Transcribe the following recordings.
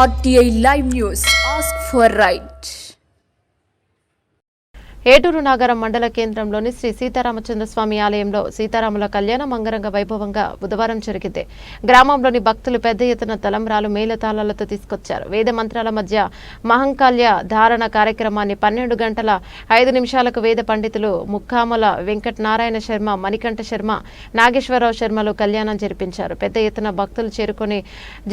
RTI Live News. Ask for right. ఏటూరు నాగరం మండల కేంద్రంలోని శ్రీ సీతారామచంద్రస్వామి ఆలయంలో సీతారాముల కళ్యాణం అంగరంగ వైభవంగా బుధవారం జరిగింది. గ్రామంలోని భక్తులు పెద్ద ఎత్తున తలంబ్రాలు మేళతాళాలతో తీసుకొచ్చారు. వేద మంత్రాల మధ్య మహంకాల్య ధారణ కార్యక్రమాన్ని 12 గంటల 5 నిమిషాలకు వేద పండితులు ముక్కామల వెంకట నారాయణ శర్మ, మణికంఠ శర్మ, నాగేశ్వరరావు శర్మలు కళ్యాణం జరిపించారు. పెద్ద ఎత్తున భక్తులు చేరుకుని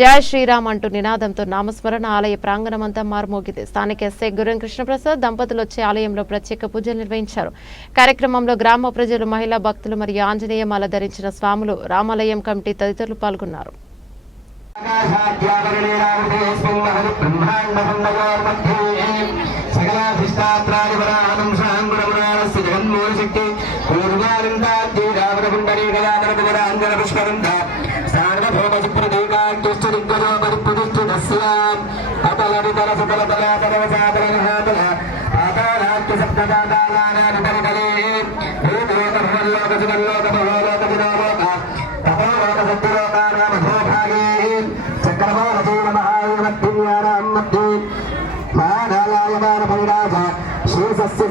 జయ శ్రీరామ్ అంటూ నినాదంతో నామస్మరణ ఆలయ ప్రాంగణమంతా మారుమోగింది. స్థానిక ఎస్ఐ గుర్రం కృష్ణప్రసాద్ దంపతులు వచ్చే ఆలయంలో ప్రత్యేక పూజలు నిర్వహించారు. కార్యక్రమంలో గ్రామ ప్రజలు, మహిళా భక్తులు మరియు ఆంజనేయ మాల ధరించిన స్వాములు, రామాలయం కమిటీ తదితరులు పాల్గొన్నారు.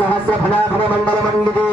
सहस्र फलाफल मंडल मंडिते